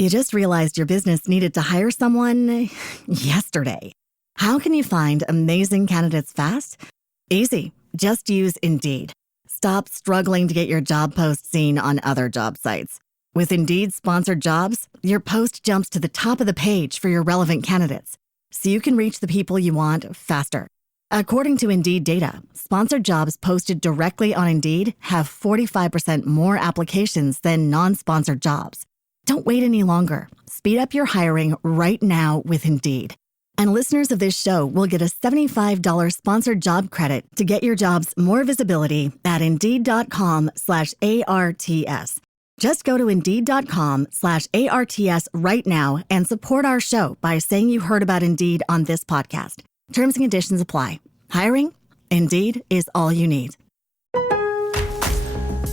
You just realized your business needed to hire someone yesterday. How can you find amazing candidates fast? Easy. Just use Indeed. Stop struggling to get your job post seen on other job sites. With Indeed sponsored jobs, your post jumps to the top of the page for your relevant candidates, so you can reach the people you want faster. According to Indeed data, sponsored jobs posted directly on Indeed have 45% more applications than non-sponsored jobs. Don't wait any longer. Speed up your hiring right now with Indeed. And listeners of this show will get a $75 sponsored job credit to get your jobs more visibility at Indeed.com/ARTS. Just go to Indeed.com/ARTS right now and support our show by saying you heard about Indeed on this podcast. Terms and conditions apply. Hiring? Indeed is all you need.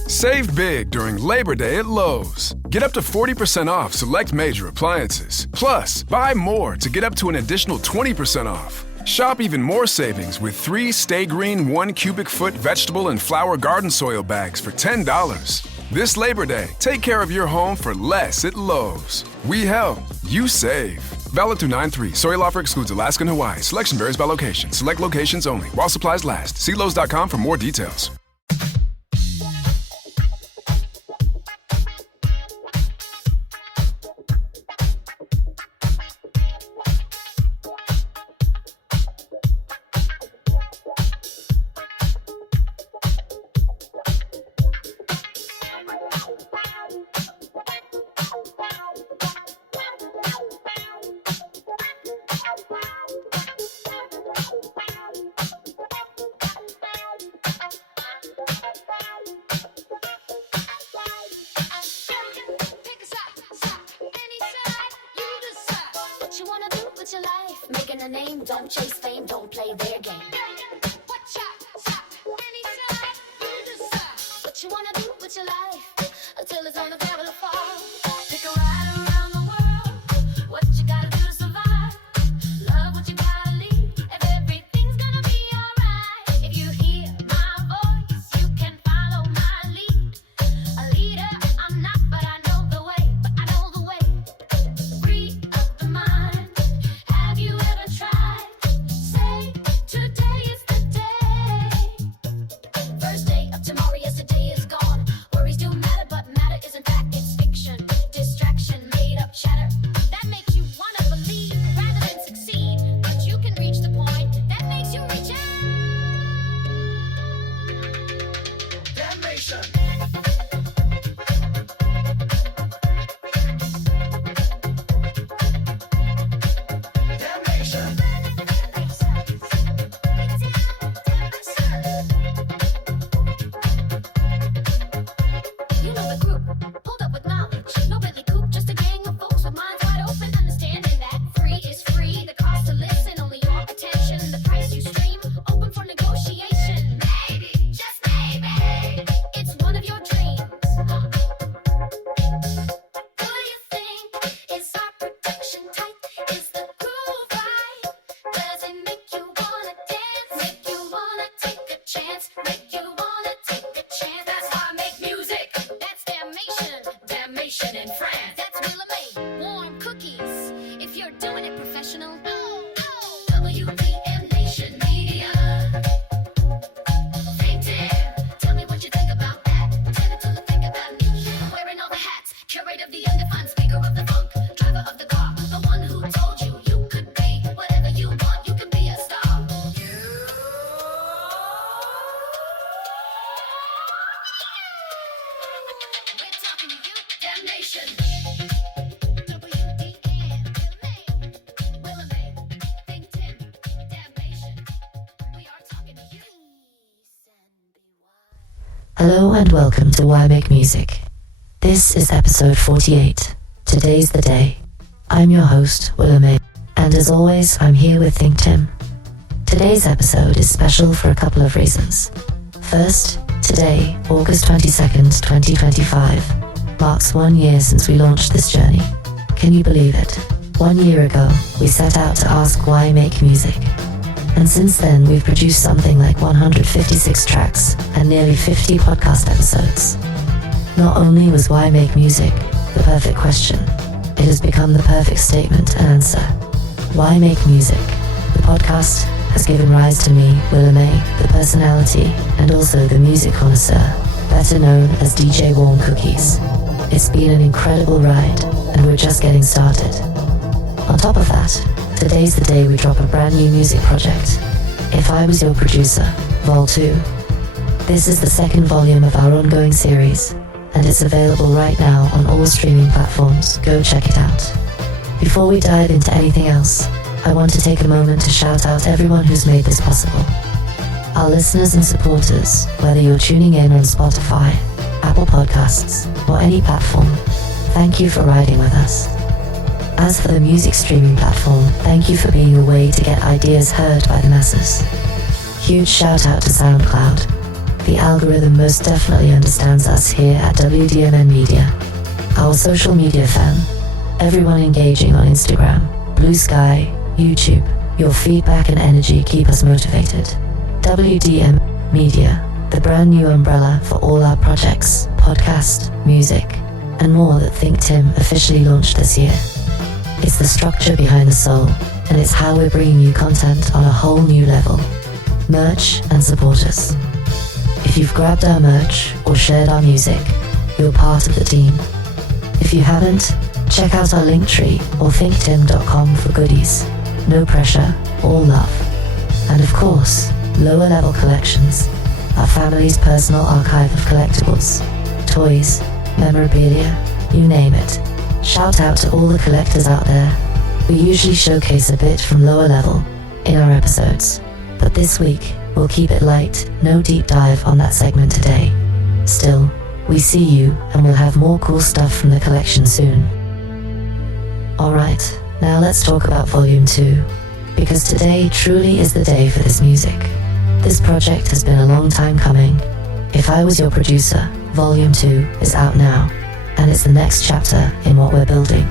Save big during Labor Day at Lowe's. Get up to 40% off select major appliances. Plus, buy more to get up to an additional 20% off. Shop even more savings with 3 Stay Green 1 cubic foot vegetable and flower garden soil bags for $10. This Labor Day, take care of your home for less at Lowe's. We help, you save. Valid through 9/3. Soil offer excludes Alaska and Hawaii. Selection varies by location. Select locations only. While supplies last. See Lowe's.com for more details. Don't chase fame, don't play their game. Watch out, anytime you decide what you wanna do with your life until it's on the level of fall. Pick a ride around the world. What you gotta do to survive? Love what you gotta leave, and everything's gonna be alright. If you hear my voice, you can follow my lead. A leader, I'm not, but I know the way. Free up the mind. Have you ever tried? Today is the day. First day of tomorrow, yesterday is gone. Worries do matter, but matter isn't fact, it's fiction. Distraction, made up chatter. That makes you wanna believe rather than succeed. But you can reach the point that makes you reach out. Damnation. In France. That's Willa May. Warm cookies. If you're doing it professional. WDMN Media. ThinkTimm. Tell me what you think about that. Tell it to the think about me. Wearing all the hats. Curate of the undefined. Speaker of the funk. Driver of the car. The one who told you you could be whatever you want. You can be a star. We're talking to you. Damnation. WDMN, Willa May, ThinkTimm, damnation. We are talking to you. Hello and welcome to Why Make Music. This is episode 48. Today's the day. I'm your host, Willa May, and as always, I'm here with ThinkTimm. Today's episode is special for a couple of reasons. First, today, August 22nd, 2025, marks 1 year since we launched this journey. Can you believe it? 1 year ago, we set out to ask why make music. And since then, we've produced something like 156 tracks and nearly 50 podcast episodes. Not only was why make music the perfect question, It has become the perfect statement and answer. Why make music? The podcast has given rise to me, Willa May, the personality, and also the music connoisseur, better known as DJ Warm Cookies. It's been an incredible ride, and we're just getting started. On top of that, today's the day we drop a brand new music project. If I Was Your Producer, Vol 2. This is the second volume of our ongoing series, and it's available right now on all streaming platforms. Go check it out. Before we dive into anything else, I want to take a moment to shout out everyone who's made this possible. Our listeners and supporters, whether you're tuning in on Spotify, Apple Podcasts, or any platform, thank you for riding with us. As for the music streaming platform, thank you for being a way to get ideas heard by the masses. Huge shout out to SoundCloud. The algorithm most definitely understands us here at WDMN Media. Our social media fam, everyone engaging on Instagram, Blue Sky, YouTube, your feedback and energy keep us motivated. WDMN Media, the brand new umbrella for all our projects, podcast, music, and more that ThinkTimm officially launched this year. It's the structure behind the soul, and it's how we're bringing you content on a whole new level. Merch and supporters. If you've grabbed our merch or shared our music, you're part of the team. If you haven't, check out our Linktree or thinktimm.com for goodies. No pressure, all love. And of course, lower level collections, our family's personal archive of collectibles, toys, memorabilia, you name it. Shout out to all the collectors out there. We usually showcase a bit from lower level in our episodes, but this week we'll keep it light, no deep dive on that segment today. Still, we see you and we'll have more cool stuff from the collection soon. Alright, now let's talk about Volume 2, because today truly is the day for this music. This project has been a long time coming. If I Was Your Producer, Volume 2 is out now, and it's the next chapter in what we're building.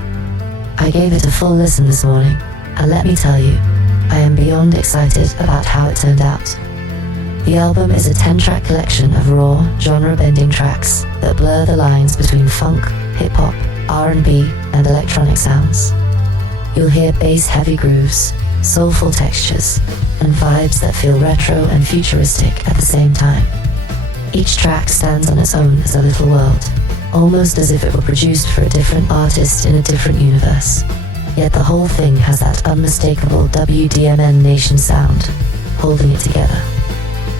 I gave it a full listen this morning, and let me tell you, I am beyond excited about how it turned out. The album is a 10-track collection of raw, genre-bending tracks that blur the lines between funk, hip-hop, R&B, and electronic sounds. You'll hear bass-heavy grooves, soulful textures, and vibes that feel retro and futuristic at the same time. Each track stands on its own as a little world, almost as if it were produced for a different artist in a different universe. Yet the whole thing has that unmistakable WDMN Nation sound, holding it together.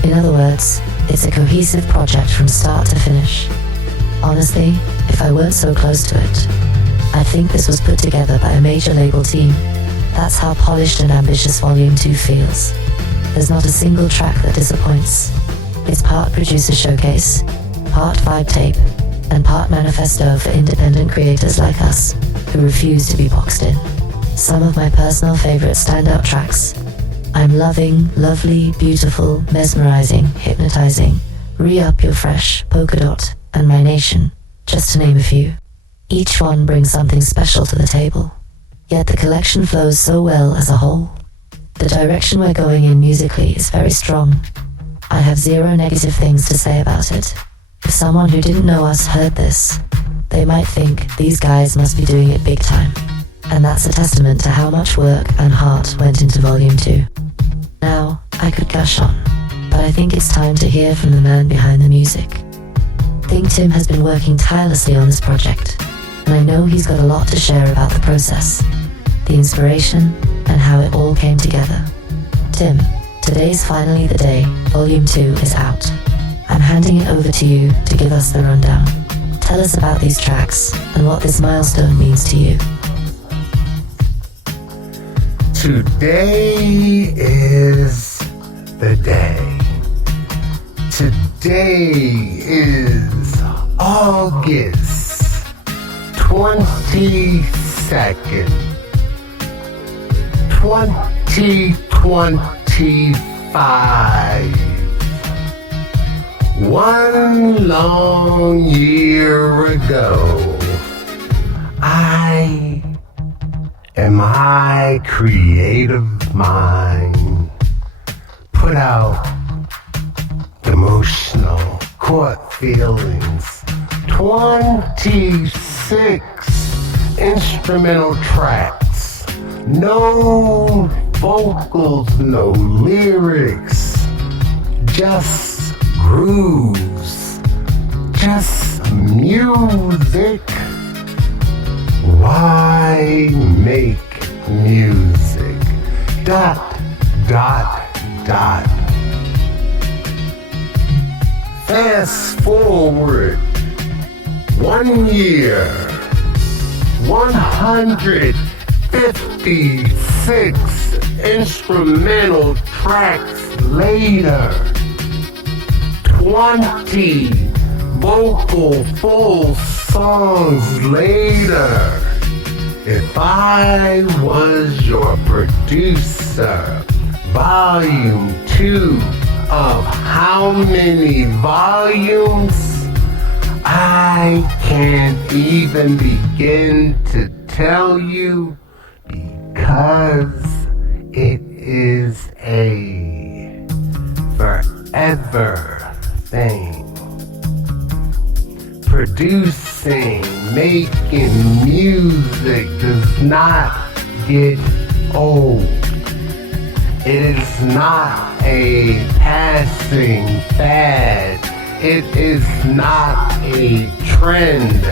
In other words, it's a cohesive project from start to finish. Honestly, if I weren't so close to it, I think this was put together by a major label team. That's how polished and ambitious Volume 2 feels. There's not a single track that disappoints. It's part producer showcase, part vibe tape, and part manifesto for independent creators like us, who refuse to be boxed in. Some of my personal favorite standout tracks: I'm Loving, Lovely, Beautiful, Mesmerizing, Hypnotizing, Re-Up Your Fresh, Polka Dot, and My Nation, just to name a few. Each one brings something special to the table, yet the collection flows so well as a whole. The direction we're going in musically is very strong. I have zero negative things to say about it. If someone who didn't know us heard this, they might think these guys must be doing it big time. And that's a testament to how much work and heart went into Volume 2. Now, I could gush on, but I think it's time to hear from the man behind the music. ThinkTimm has been working tirelessly on this project, and I know he's got a lot to share about the process, the inspiration, and how it all came together. Tim, today's finally the day. Volume 2 is out. I'm handing it over to you to give us the rundown. Tell us about these tracks and what this milestone means to you. Today is the day. Today is August 22nd, 2025. One long year ago, I and my creative mind put out emotional, caught feelings, 26 instrumental tracks. No vocals, no lyrics. Just grooves. Just music. Why make music? Dot, dot, dot. Fast forward 1 year, 156 instrumental tracks later, 20 vocal full songs later. If I was your producer, volume 2 of how many volumes? I can't even begin to tell you because it is a forever thing. Producing, making music does not get old. It is not a passing fad. It is not a trend.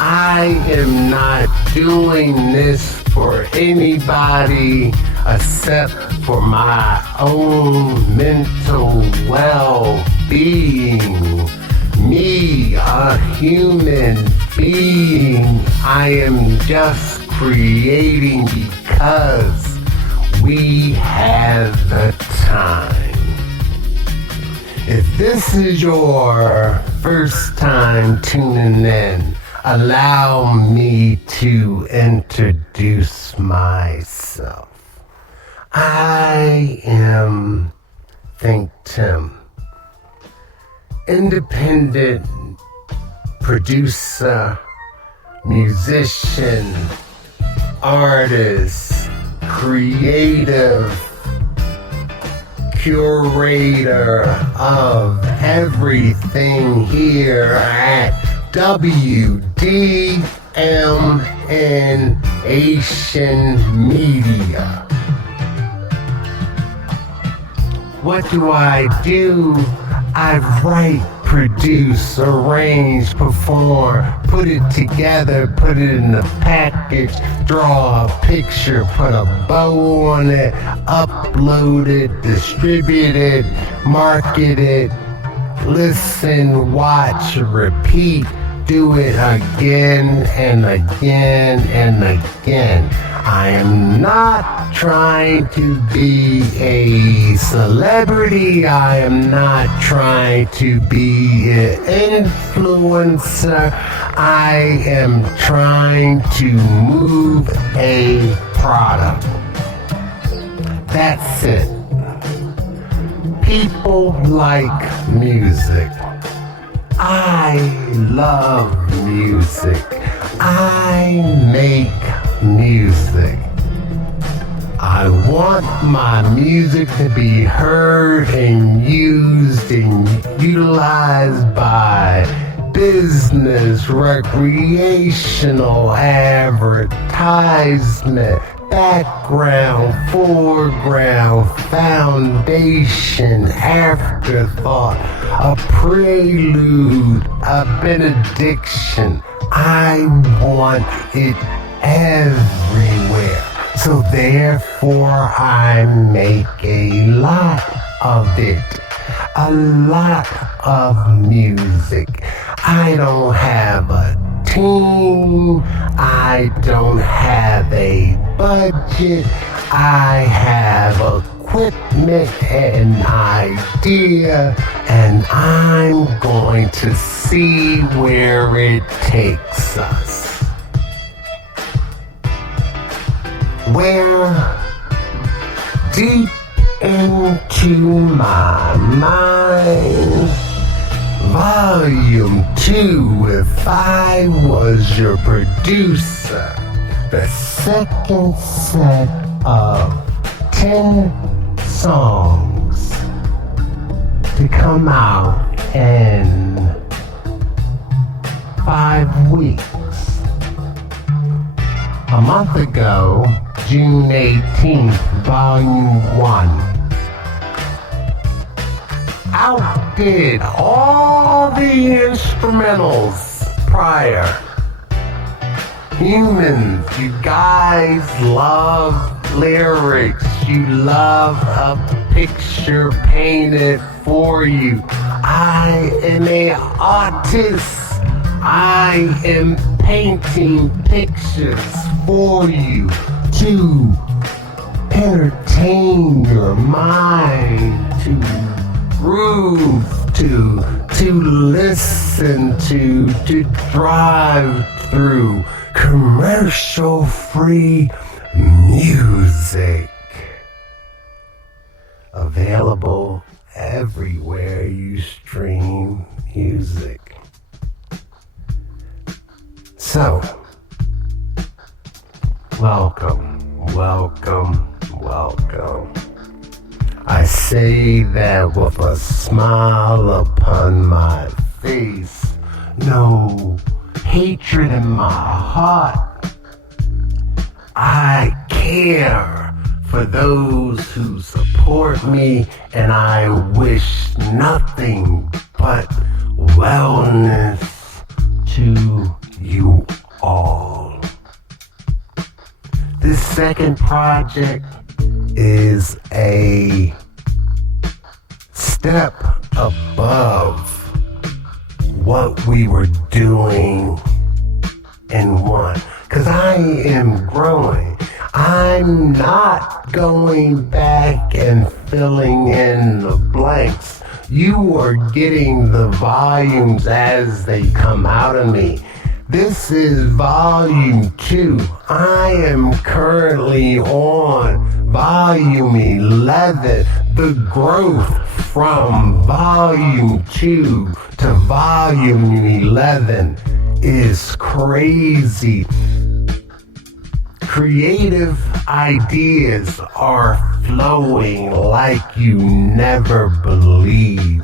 I am not doing this for anybody except for my own mental well-being. Me, a human being, I am just creating because we have the time. If this is your first time tuning in, allow me to introduce myself. I am ThinkTimm, independent producer, musician, artist, creative, curator of everything here at WDMN Media. What do? I write, produce, arrange, perform, put it together, put it in a package, draw a picture, put a bow on it, upload it, distribute it, market it, listen, watch, repeat, do it again and again and again. I am not trying to be a celebrity. I am not trying to be an influencer. I am trying to move a product. That's it. People like music. I love music. I make music. I want my music to be heard and used and utilized by business, recreational, advertisement, background, foreground, foundation, afterthought, a prelude, a benediction. I want it everywhere. So therefore I make a lot of it. A lot of music. I don't have a team. I don't have a budget. I have equipment and idea, and I'm going to see where it takes us. Where deep into my mind, volume 2, if I was your producer, the second set of 10 songs to come out in 5 weeks. a month ago, June 18th, Volume 1, outdid all the instrumentals prior. Humans, you guys love lyrics. You love a picture painted for you. I am an artist. I am painting pictures for you to entertain your mind, to groove, to listen to drive through commercial-free music. Available everywhere you stream music. So, welcome. I say that with a smile upon my face, no hatred in my heart. I care for those who support me, and I wish nothing but wellness to you all. This second project is a step above what we were doing in one, because I am growing. I'm not going back and filling in the blanks. You are getting the volumes as they come out of me. This is volume 2. I am currently on volume 11. The growth from volume 2 to volume 11 is crazy. Creative ideas are flowing like you never believe.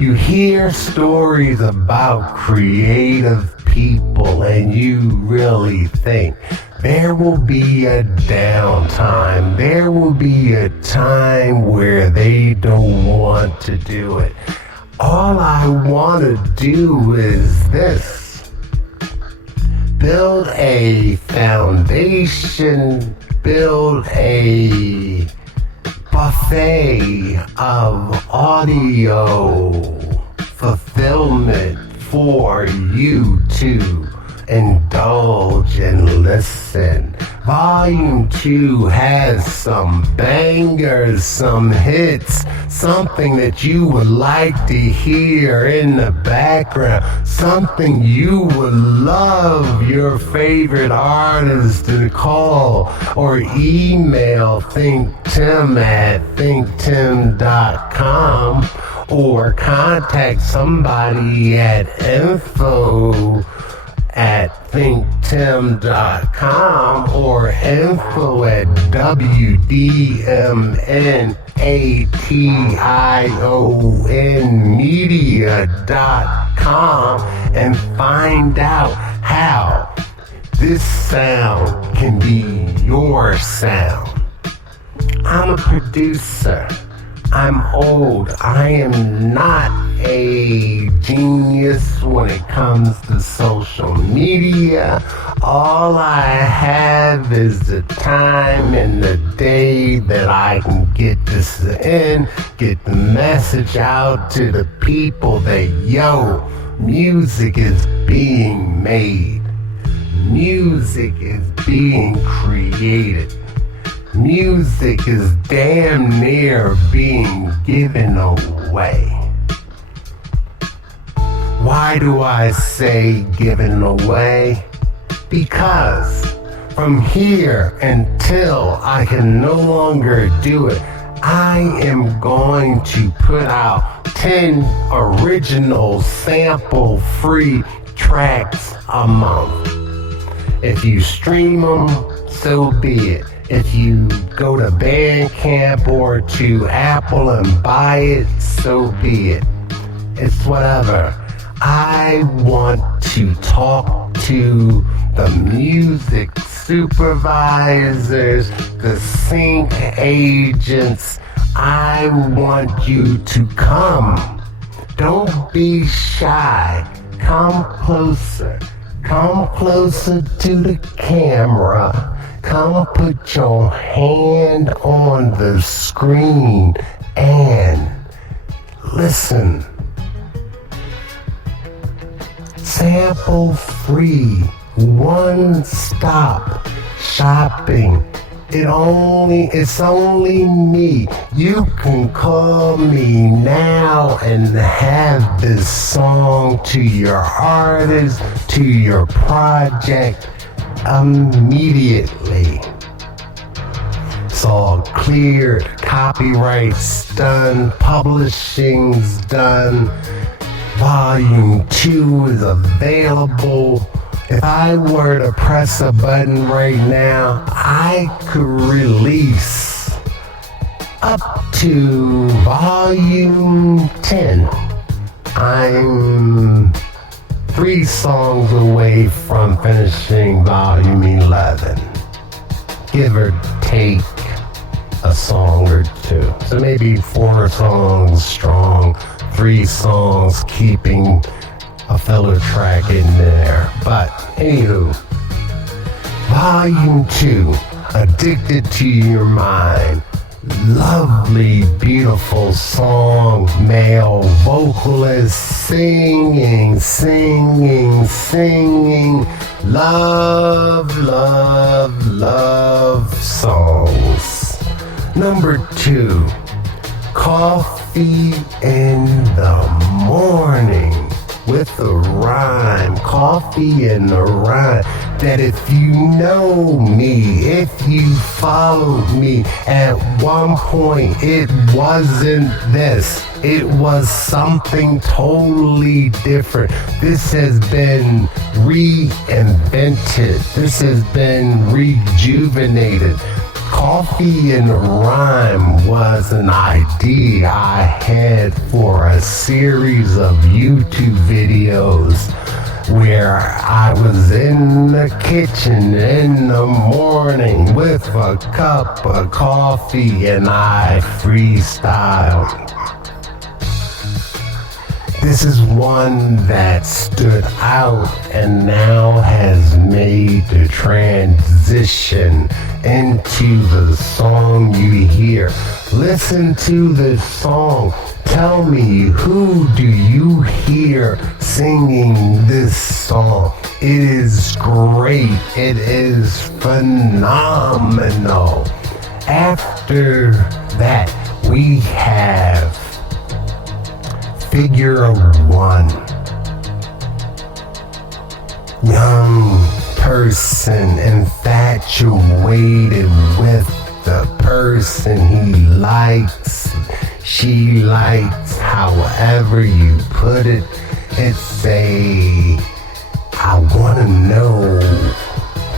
You hear stories about creative people and you really think there will be a downtime. There will be a time where they don't want to do it. All I want to do is this. Build a foundation, build a buffet of audio fulfillment for you to indulge and listen. Volume 2 has some bangers, some hits, something that you would like to hear in the background, something you would love your favorite artist to call or email ThinkTimm at ThinkTimm.com or contact somebody at info@thinktimm.com or info@WDMN Media.com and find out how this sound can be your sound. I'm a producer. I'm old. I am not a genius when it comes to social media. All I have is the time and the day that I can get this in, get the message out to the people that, yo, music is being made. Music is being created. Music is damn near being given away. Why do I say given away? Because from here until I can no longer do it, I am going to put out 10 original sample-free tracks a month. If you stream them, so be it. If you go to Bandcamp or to Apple and buy it, so be it. It's whatever. I want to talk to the music supervisors, the sync agents. I want you to come. Don't be shy. Come closer. Come closer to the camera. Come put your hand on the screen and listen. Sample free, one-stop shopping. It's only me. You can call me now and have this song to your artist, to your project immediately. It's all cleared, copyright's done, publishing's done, Volume 2 is available. If I were to press a button right now, I could release up to Volume 10. I'm 3 songs away from finishing Volume 11. Give or take a song or 2. So maybe 4 songs strong, 3 songs keeping a filler track in there. But anywho, Volume 2, Addicted to Your Mind. Lovely, beautiful song, male vocalist singing, love songs. Number 2, Coffee in the Morning with a rhyme. Coffee in the rhyme. That if you know me, if you followed me, at one point it wasn't this. It was something totally different. This has been reinvented. This has been rejuvenated. Coffee and Rhyme was an idea I had for a series of YouTube videos where I was in the kitchen in the morning with a cup of coffee and I freestyled. This is one that stood out and now has made the transition into the song you hear. Listen to the song. Tell me, who do you hear singing this song? It is great. It is phenomenal. After that, we have Figure 1. Young person infatuated with the person he likes, she likes, however you put it. It's a I wanna know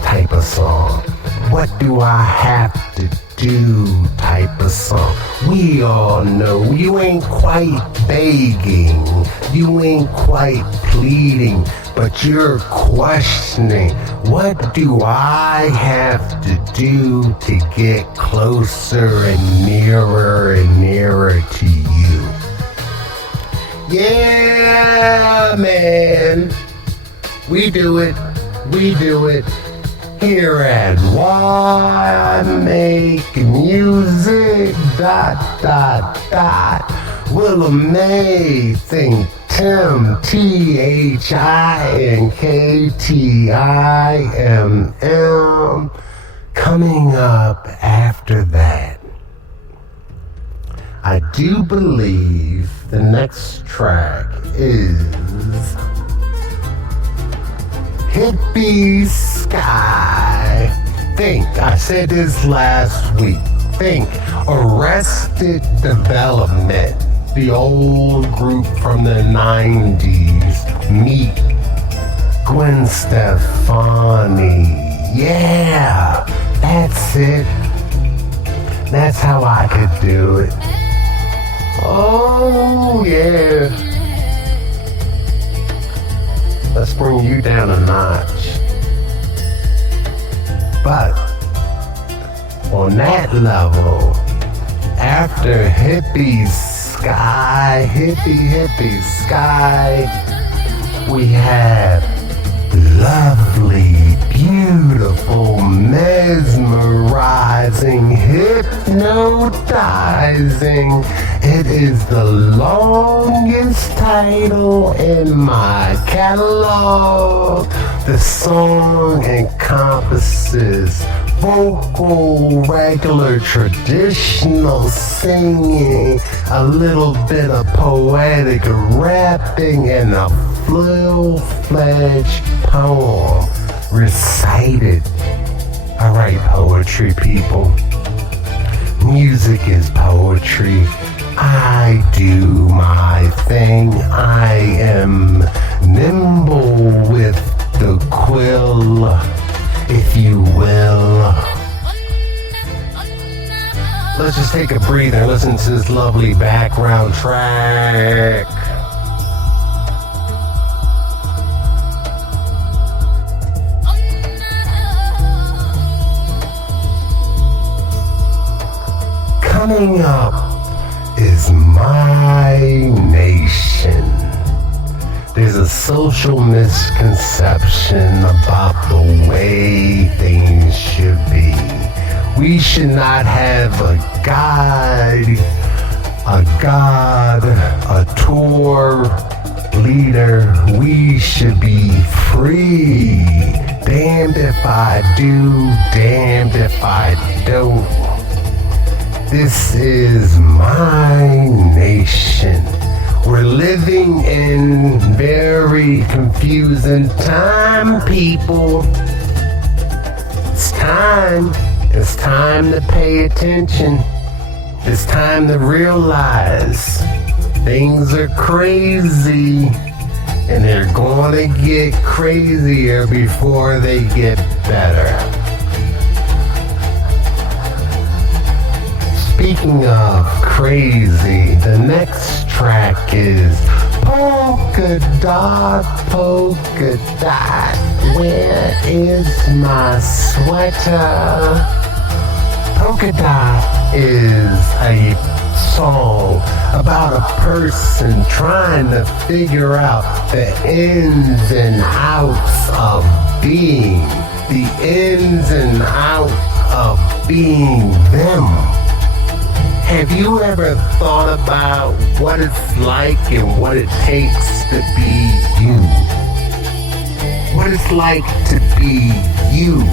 type of song. What do I have to do type of song. We all know you ain't quite begging, you ain't quite pleading, but you're questioning, what do I have to do to get closer and nearer to you? Yeah, man, we do it here at Why Make Music, ... Willa May, ThinkTimm, ThinkTimm. Coming up after that, I do believe the next track is Hippie Sky. I said this last week. Arrested Development, the old group from the 90s. Meet Gwen Stefani. Yeah, that's it. That's how I could do it. Oh, yeah. Let's bring you down a notch. But on that level, after hippie sky, we have lovely, beautiful, mesmerizing, hypnotizing. It is the longest title in my catalog. The song encompasses vocal, regular, traditional singing, a little bit of poetic rapping, and a full-fledged poem recited. I write poetry, people. Music is poetry. I do my thing. I am nimble with the quill, if you will. Let's just take a breather and listen to this lovely background track. Coming up is My Nation. There's a social misconception about the way things should be. We should not have a guide, a god, a tour leader. We should be free. Damned if I do, damned if I don't. This is my nation. We're living in very confusing time, people. It's time. It's time to pay attention. It's time to realize things are crazy, and they're going to get crazier before they get better. Speaking of crazy, the next track is Polka Dot, Polka Dot. Where is my sweater? Polka Dot is a song about a person trying to figure out the ins and outs of being, the ins and outs of being them. Have you ever thought about what it's like and what it takes to be you? What it's like to be you?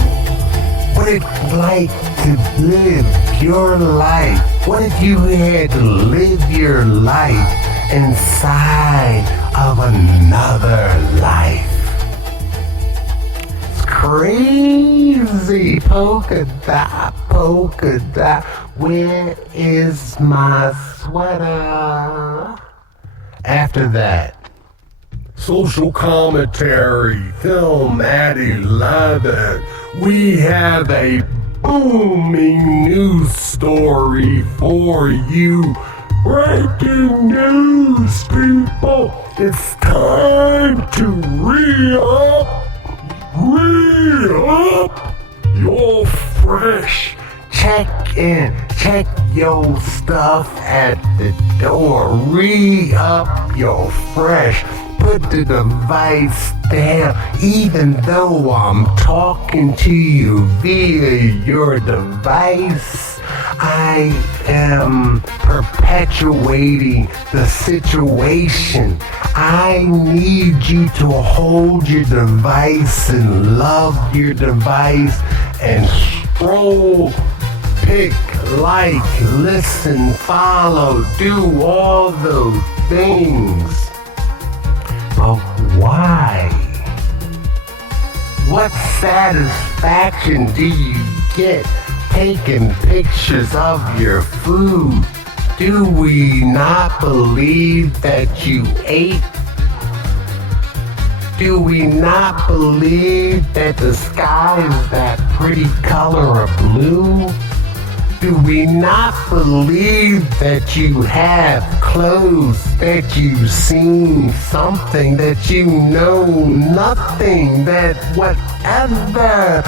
What it's like to live your life? What if you had to live your life inside of another life? It's crazy. Polka dot, polka dot. Where is my sweater? After that, social commentary, film at 11. We have a booming news story for you. Breaking news, people. It's time to re-up your fresh. Check in, check your stuff at the door. Re-up your fresh. Put the device down. Even though I'm talking to you via your device, I am perpetuating the situation. I need you to hold your device and love your device and scroll, pick, like, listen, follow, do all those things. But why? What satisfaction do you get taking pictures of your food? Do we not believe that you ate? Do we not believe that the sky is that pretty color of blue? Do we not believe that you have clothes, that you've seen something, that you know nothing, that whatever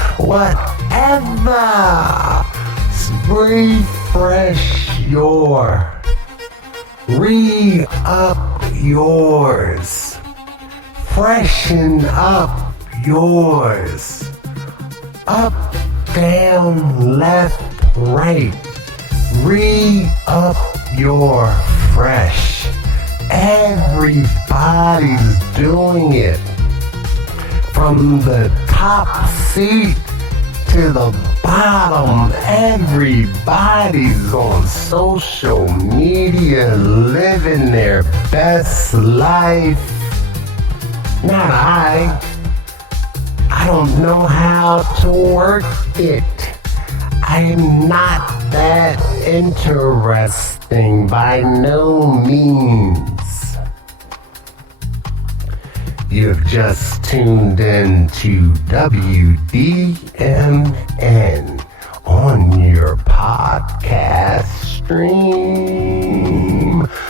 ever. Refresh your, re-up yours, freshen up yours, up, down, left, right, re-up your fresh. Everybody's doing it. From the top seat to the bottom, everybody's on social media living their best life. Not I don't know how to work it. I'm not that interesting by no means. You've just tuned in to WDMN on your podcast stream,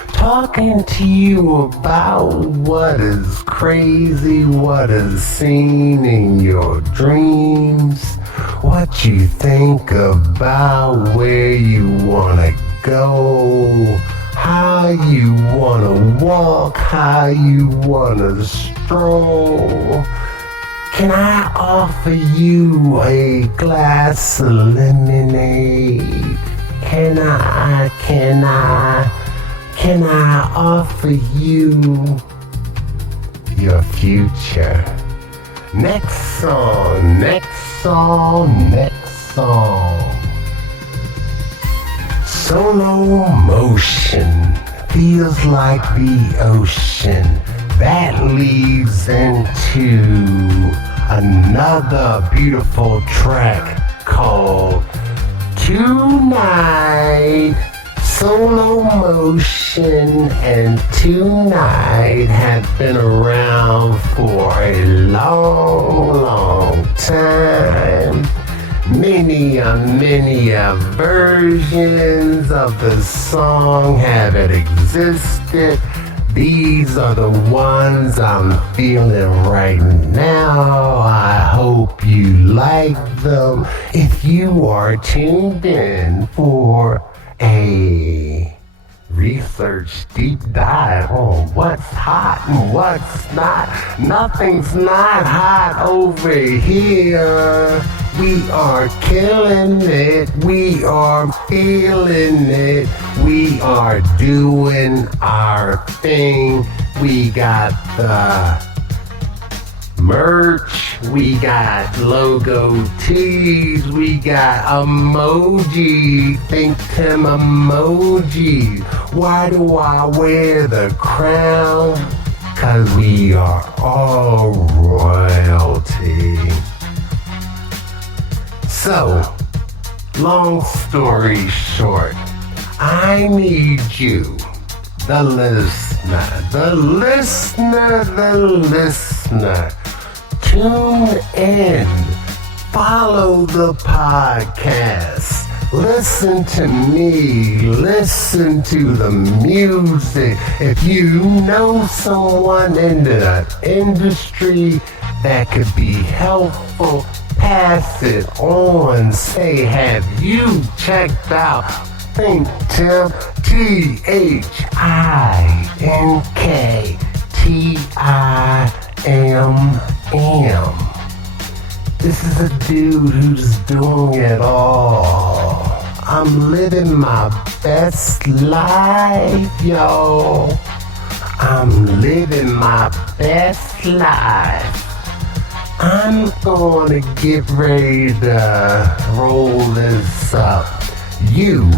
talking to you about what is crazy, what is seen in your dreams, what you think about, where you want to go, how you want to walk, how you want to stroll. Can I offer you a glass of lemonade? Can I offer you your future? Next song. Solo motion feels like the ocean that leads into another beautiful track called Tonight. Solo motion and Tonight have been around for a long time. Many versions of the song have existed. These are the ones I'm feeling right now. I hope you like them. If you are tuned in for a research deep dive on what's hot and what's not, nothing's not hot over here. We are killing it, we are feeling it, we are doing our thing. We got the merch, we got logo tees, we got emoji, ThinkTimm emoji. Why do I wear the crown? 'Cause we are all royalty. So, long story short, I need you, the listener, tune in, follow the podcast, listen to me, listen to the music. If you know someone in the industry that could be helpful, pass it on. Say, have you checked out ThinkTimm? ThinkTimm. This is a dude who's doing it all. I'm living my best life, yo. I'm living my best life. I'm gonna get ready to roll this up. You,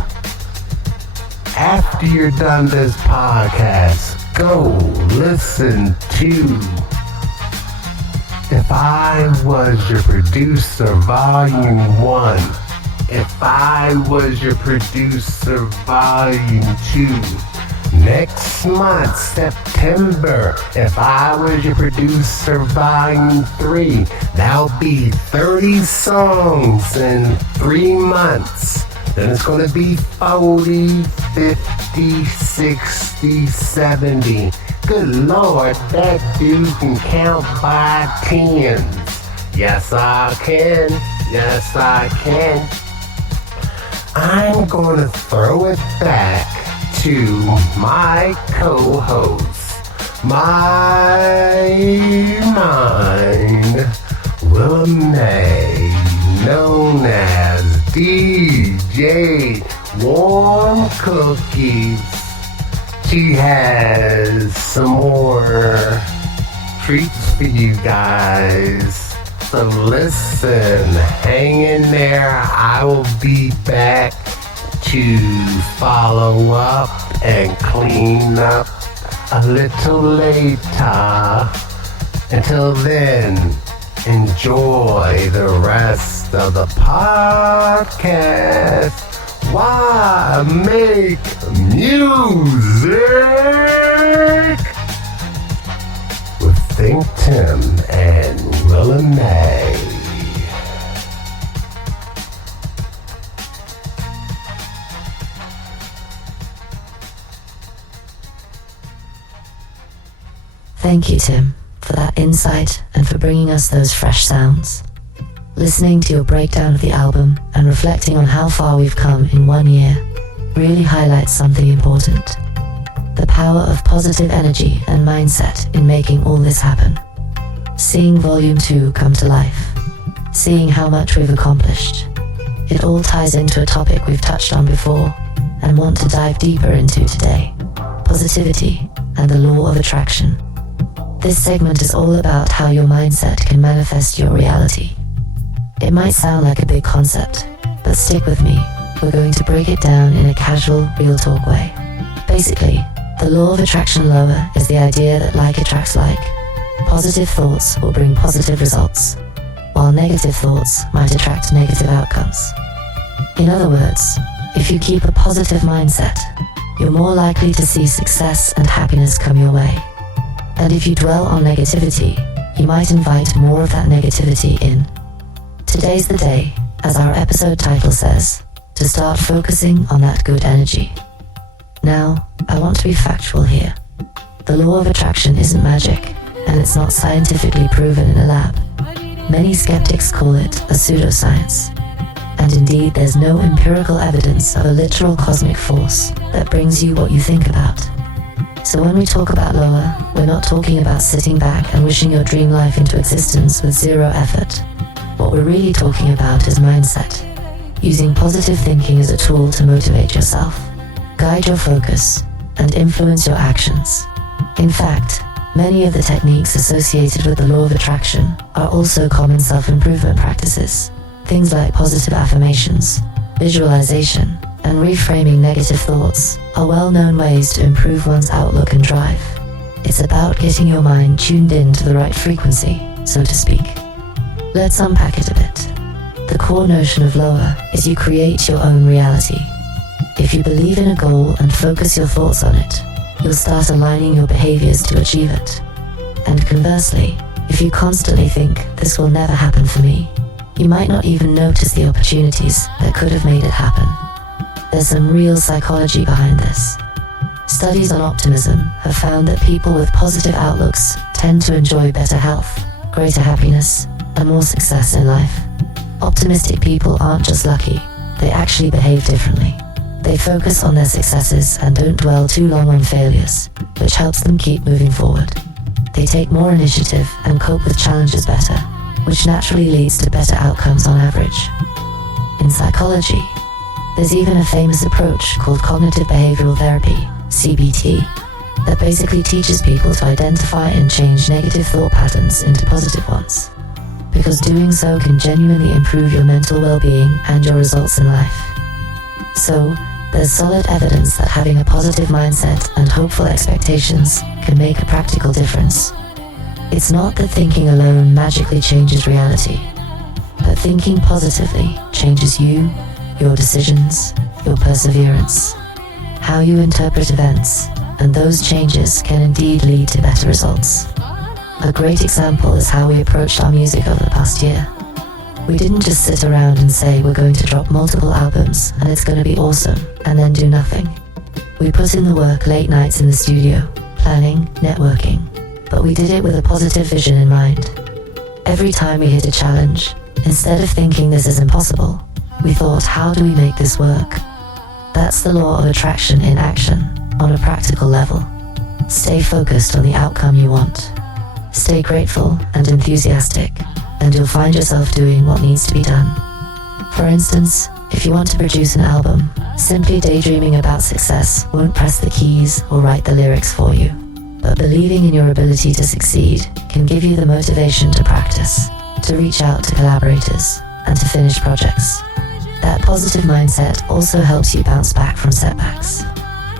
after you're done this podcast, go listen to If I Was Your Producer Volume 1. If I Was Your Producer Volume 2. Next month, September, If I Was Your Producer Volume 3. That'll be 30 songs in 3 months. Then it's gonna be 40, 50, 60, 70. Good Lord, that dude can count by tens. Yes, I can. Yes, I can. I'm gonna throw it back to my co-host, my mind, Willa May, known as DJ Warm Cookies. She has some more treats for you guys. So listen, hang in there. I will be back to follow up and clean up a little later. Until then, enjoy the rest of the podcast. Why make music? With ThinkTimm and Willa May. Thank you, Tim, for that insight and for bringing us those fresh sounds. Listening to your breakdown of the album and reflecting on how far we've come in 1 year really highlights something important. The power of positive energy and mindset in making all this happen. Seeing Volume 2 come to life. Seeing how much we've accomplished. It all ties into a topic we've touched on before and want to dive deeper into today. Positivity and the law of attraction. This segment is all about how your mindset can manifest your reality. It might sound like a big concept, but stick with me. We're going to break it down in a casual, real talk way. Basically, the law of attraction lower is the idea that like attracts like. Positive thoughts will bring positive results, while negative thoughts might attract negative outcomes. In other words, if you keep a positive mindset, you're more likely to see success and happiness come your way. And if you dwell on negativity, you might invite more of that negativity in. Today's the day, as our episode title says, to start focusing on that good energy. Now, I want to be factual here. The law of attraction isn't magic, and it's not scientifically proven in a lab. Many skeptics call it a pseudoscience. And indeed, there's no empirical evidence of a literal cosmic force that brings you what you think about. So when we talk about lower, we're not talking about sitting back and wishing your dream life into existence with zero effort. What we're really talking about is mindset. Using positive thinking as a tool to motivate yourself, guide your focus, and influence your actions. In fact, many of the techniques associated with the law of attraction are also common self-improvement practices. Things like positive affirmations, visualization, and reframing negative thoughts are well-known ways to improve one's outlook and drive. It's about getting your mind tuned in to the right frequency, so to speak. Let's unpack it a bit. The core notion of lower is you create your own reality. If you believe in a goal and focus your thoughts on it, you'll start aligning your behaviors to achieve it. And conversely, if you constantly think, this will never happen for me, you might not even notice the opportunities that could have made it happen. There's some real psychology behind this. Studies on optimism have found that people with positive outlooks tend to enjoy better health, greater happiness, and more success in life. Optimistic people aren't just lucky, they actually behave differently. They focus on their successes and don't dwell too long on failures, which helps them keep moving forward. They take more initiative and cope with challenges better, which naturally leads to better outcomes on average. In psychology, there's even a famous approach called cognitive behavioral therapy, CBT, that basically teaches people to identify and change negative thought patterns into positive ones, because doing so can genuinely improve your mental well-being and your results in life. So, there's solid evidence that having a positive mindset and hopeful expectations can make a practical difference. It's not that thinking alone magically changes reality, but thinking positively changes you, your decisions, your perseverance, how you interpret events, and those changes can indeed lead to better results. A great example is how we approached our music over the past year. We didn't just sit around and say we're going to drop multiple albums and it's going to be awesome, and then do nothing. We put in the work late nights in the studio, planning, networking, but we did it with a positive vision in mind. Every time we hit a challenge, Instead of thinking this is impossible, we thought, how do we make this work? That's the law of attraction in action, on a practical level. Stay focused on the outcome you want. Stay grateful and enthusiastic, and you'll find yourself doing what needs to be done. For instance, if you want to produce an album, simply daydreaming about success won't press the keys or write the lyrics for you. But believing in your ability to succeed can give you the motivation to practice, to reach out to collaborators, and to finish projects. That positive mindset also helps you bounce back from setbacks.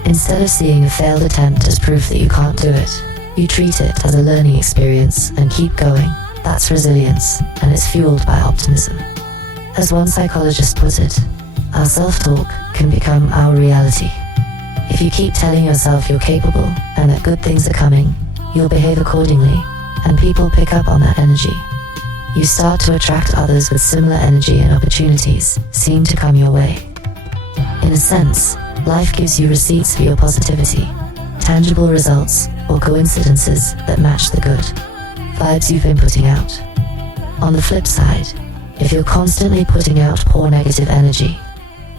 Instead of seeing a failed attempt as proof that you can't do it, you treat it as a learning experience and keep going. That's resilience, and it's fueled by optimism. As one psychologist put it, our self-talk can become our reality. If you keep telling yourself you're capable and that good things are coming, you'll behave accordingly, and people pick up on that energy. You start to attract others with similar energy, and opportunities seem to come your way. In a sense, life gives you receipts for your positivity, tangible results or coincidences that match the good vibes you've been putting out. On the flip side, if you're constantly putting out poor negative energy,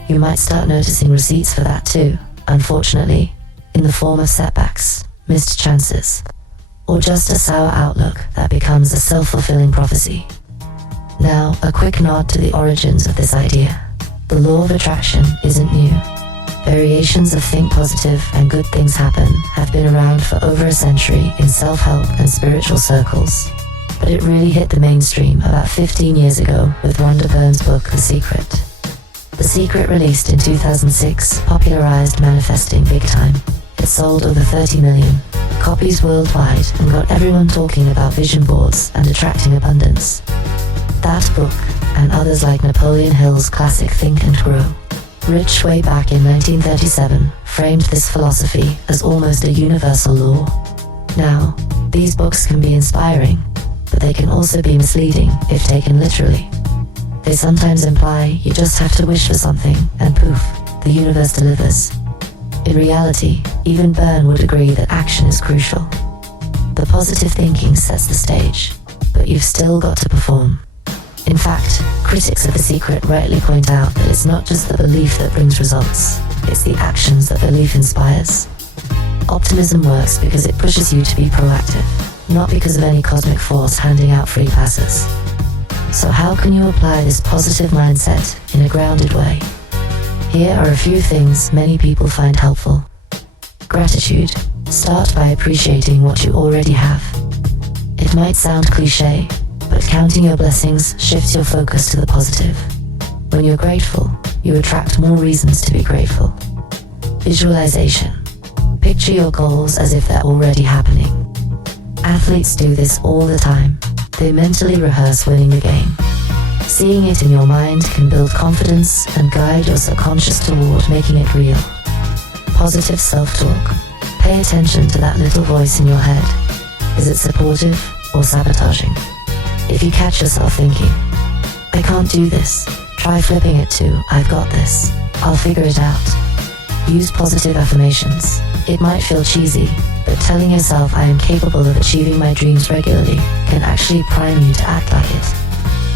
you might start noticing receipts for that too, unfortunately, in the form of setbacks, missed chances, or just a sour outlook that becomes a self-fulfilling prophecy. Now, a quick nod to the origins of this idea. The law of attraction isn't new. Variations of think positive and good things happen have been around for over a century in self-help and spiritual circles, but it really hit the mainstream about 15 years ago with Rhonda Byrne's book, The Secret. The Secret, released in 2006, popularized manifesting big time. It sold over 30 million copies worldwide and got everyone talking about vision boards and attracting abundance. That book, and others like Napoleon Hill's classic Think and Grow Rich way back in 1937, framed this philosophy as almost a universal law. Now, these books can be inspiring, but they can also be misleading if taken literally. They sometimes imply you just have to wish for something and poof, the universe delivers. In reality, even Byrne would agree that action is crucial. The positive thinking sets the stage, but you've still got to perform. In fact, critics of The Secret rightly point out that it's not just the belief that brings results, it's the actions that belief inspires. Optimism works because it pushes you to be proactive, not because of any cosmic force handing out free passes. So how can you apply this positive mindset in a grounded way? Here are a few things many people find helpful. Gratitude. Start by appreciating what you already have. It might sound cliché, but counting your blessings shifts your focus to the positive. When you're grateful, you attract more reasons to be grateful. Visualization. Picture your goals as if they're already happening. Athletes do this all the time. They mentally rehearse winning the game. Seeing it in your mind can build confidence and guide your subconscious toward making it real. Positive self-talk. Pay attention to that little voice in your head. Is it supportive or sabotaging? If you catch yourself thinking, I can't do this, try flipping it to, I've got this, I'll figure it out. Use positive affirmations. It might feel cheesy, but telling yourself I am capable of achieving my dreams regularly can actually prime you to act like it.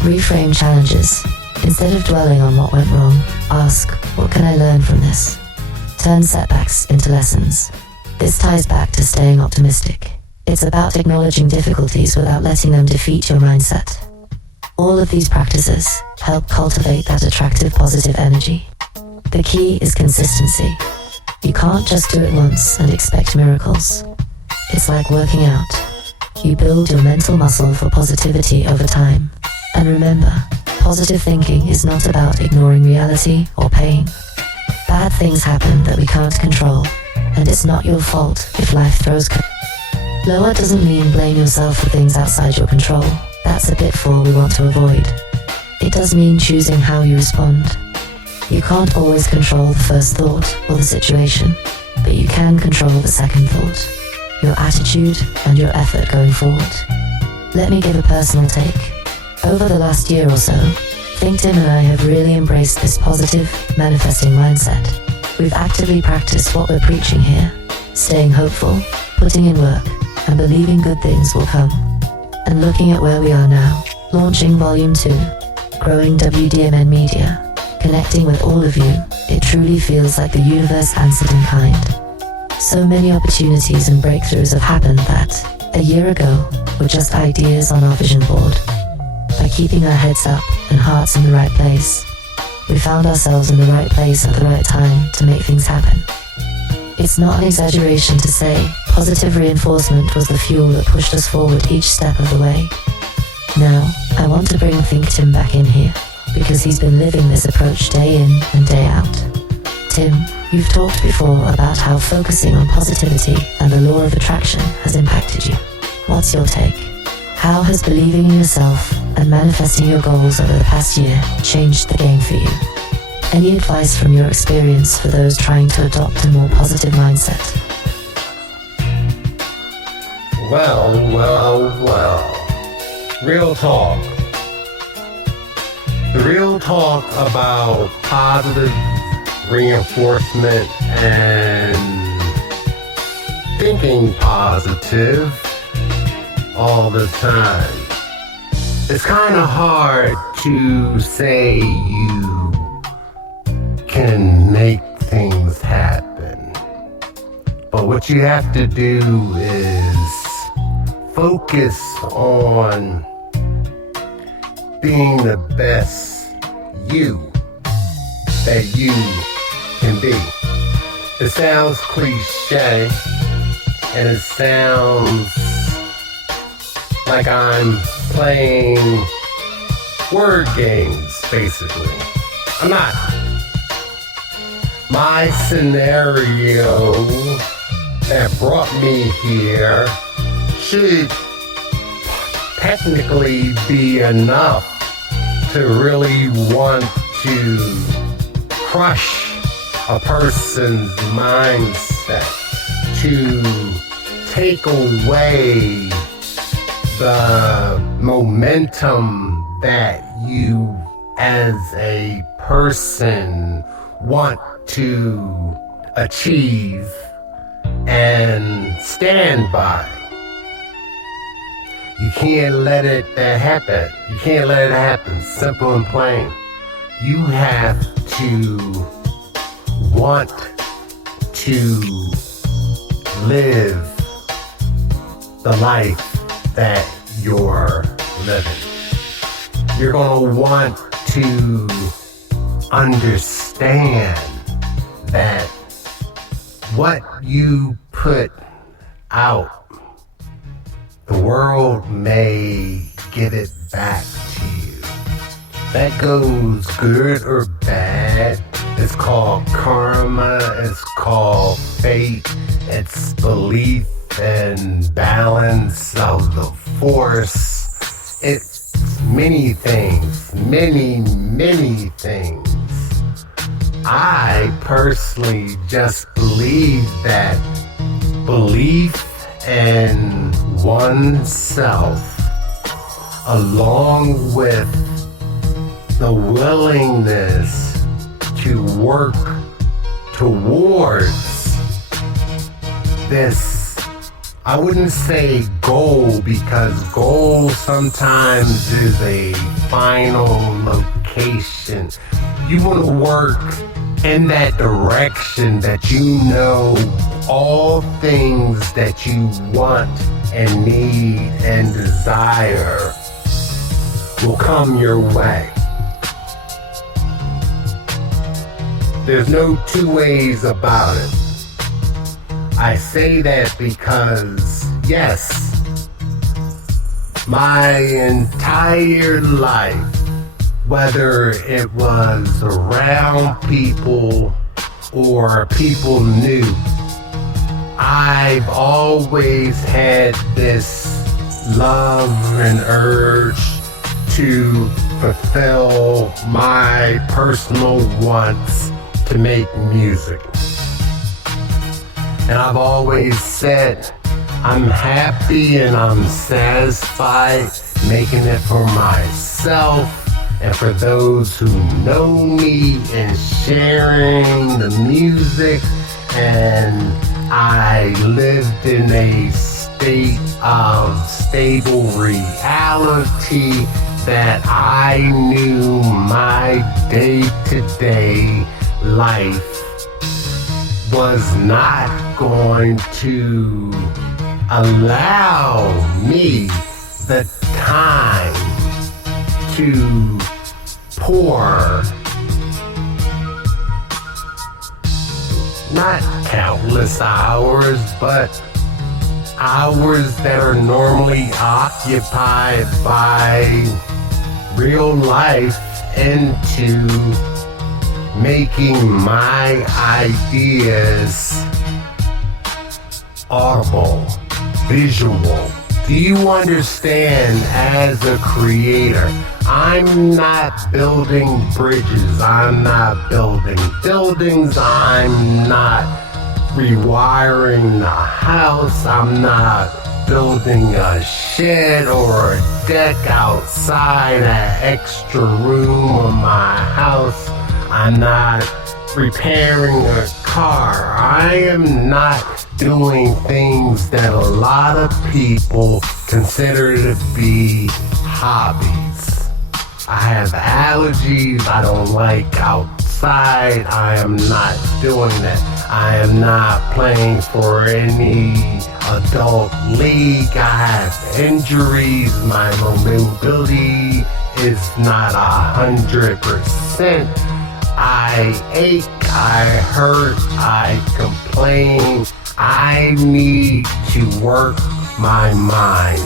Reframe challenges. Instead of dwelling on what went wrong, ask, what can I learn from this? Turn setbacks into lessons. This ties back to staying optimistic. It's about acknowledging difficulties without letting them defeat your mindset. All of these practices help cultivate that attractive positive energy. The key is consistency. You can't just do it once and expect miracles. It's like working out. You build your mental muscle for positivity over time. And remember, positive thinking is not about ignoring reality or pain. Bad things happen that we can't control, and it's not your fault if life throws Lower doesn't mean blame yourself for things outside your control. That's a pitfall we want to avoid. It does mean choosing how you respond. You can't always control the first thought or the situation, but you can control the second thought, your attitude and your effort going forward. Let me give a personal take. Over the last year or so, ThinkTimm and I have really embraced this positive, manifesting mindset. We've actively practiced what we're preaching here, staying hopeful, putting in work, and believing good things will come. And looking at where we are now, launching Volume 2, growing WDMN Media, connecting with all of you, it truly feels like the universe answered in kind. So many opportunities and breakthroughs have happened that, a year ago, were just ideas on our vision board. By keeping our heads up and hearts in the right place, we found ourselves in the right place at the right time to make things happen. It's not an exaggeration to say positive reinforcement was the fuel that pushed us forward each step of the way. Now, I want to bring ThinkTimm back in here, because he's been living this approach day in and day out. Tim, you've talked before about how focusing on positivity and the law of attraction has impacted you. What's your take? How has believing in yourself and manifesting your goals over the past year changed the game for you? Any advice from your experience for those trying to adopt a more positive mindset? Well. Real talk. The real talk about positive reinforcement and thinking positive all the time. It's kind of hard to say you can make things happen. But what you have to do is focus on being the best you that you can be. It sounds cliche, and it sounds like I'm playing word games, basically. I'm not. My scenario that brought me here should technically be enough to really want to crush a person's mindset, to take away the momentum that you as a person want to achieve and stand by. You can't let it happen. You can't let it happen. Simple and plain. You have to want to live the life that you're living. You're gonna want to understand that what you put out, the world may give it back to you. That goes good or bad. It's called karma. It's called fate. It's belief and balance of the force. It's many things. Many things. I personally just believe that belief in oneself, along with the willingness to work towards this, I wouldn't say goal, because goal sometimes is a final location. You want to work in that direction that you know all things that you want and need and desire will come your way. There's no two ways about it. I say that because, yes, my entire life, whether it was around people or people new, I've always had this love and urge to fulfill my personal wants to make music. And I've always said I'm happy and I'm satisfied making it for myself and for those who know me and sharing the music. And I lived in a state of stable reality that I knew my day-to-day life was not going to allow me the time to pour not countless hours, but hours that are normally occupied by real life into making my ideas audible, visual. Do you understand, as a creator, I'm not building bridges, I'm not building buildings, I'm not rewiring the house, I'm not building a shed or a deck outside, an extra room on my house, I'm not repairing a car. I am not doing things that a lot of people consider to be hobbies. I have allergies, I don't like outside, I am not doing that. I am not playing for any adult league, I have injuries, my mobility is not 100%. I ache, I hurt, I complain. I need to work my mind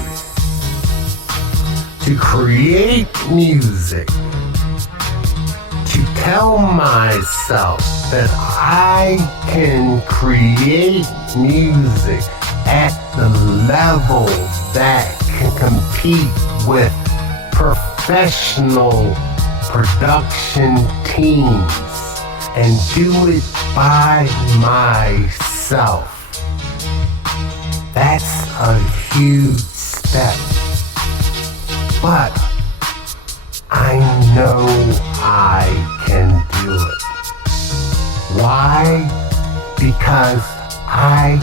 to create music, to tell myself that I can create music at the level that can compete with professional production teams and do it by myself. That's a huge step, but I know I can do it. Why? Because I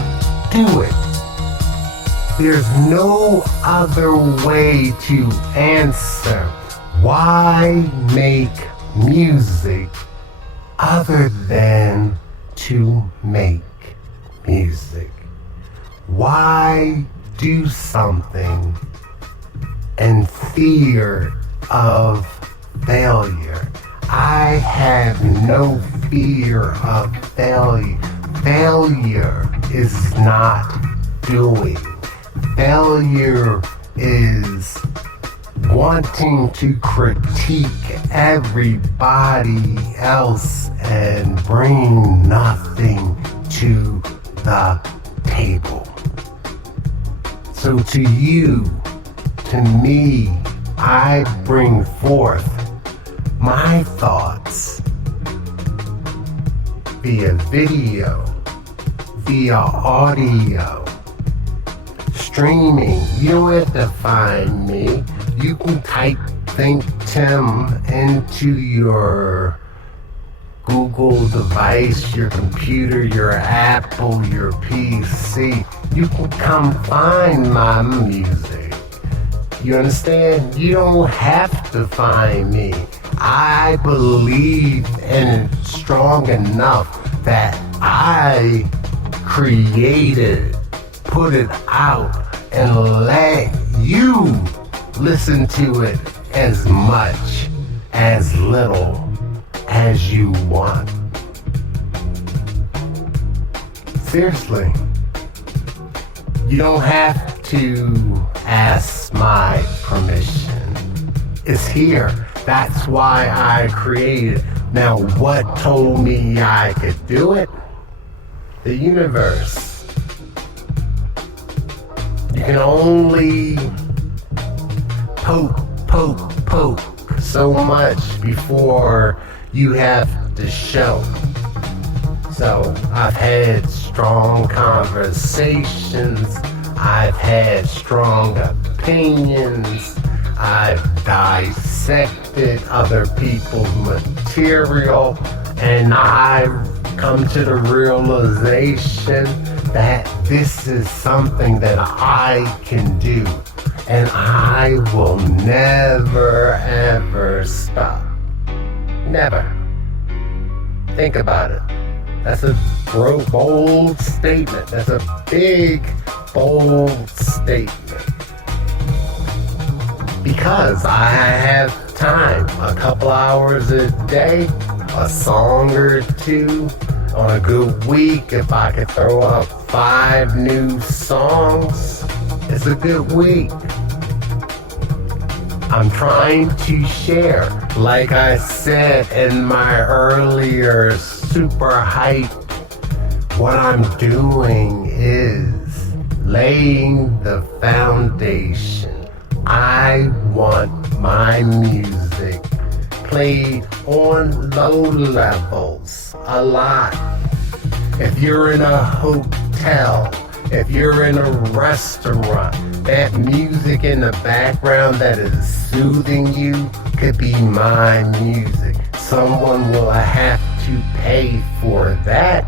do it. There's no other way to answer why make music other than to make music. Why do something in fear of failure? I have no fear of failure. Failure is not doing. Failure is wanting to critique everybody else and bring nothing to the table. So to you, to me, I bring forth my thoughts via video, via audio, streaming. You don't have to find me. You can type ThinkTimm into your Google device, your computer, your Apple, your PC. You can come find my music. You understand? You don't have to find me. I believe in it strong enough that I created, put it out, and let you listen to it as much, as little as you want. Seriously, you don't have to ask my permission. It's here. That's why I created. Now, what told me I could do it? The universe. You can only poke so much before you have to show. So I've had strong conversations, I've had strong opinions, I've dissected other people's material, and I've come to the realization that this is something that I can do. And I will never, ever stop. Never. Think about it. That's a bold statement. That's a big, bold statement. Because I have time, a couple hours a day, a song or two. On a good week, if I could throw up 5 new songs, it's a good week. I'm trying to share. Like I said in my earlier super hype, what I'm doing is laying the foundation. I want my music played on low levels a lot. If you're in a hotel, if you're in a restaurant, that music in the background that is soothing you could be my music. Someone will have to pay for that.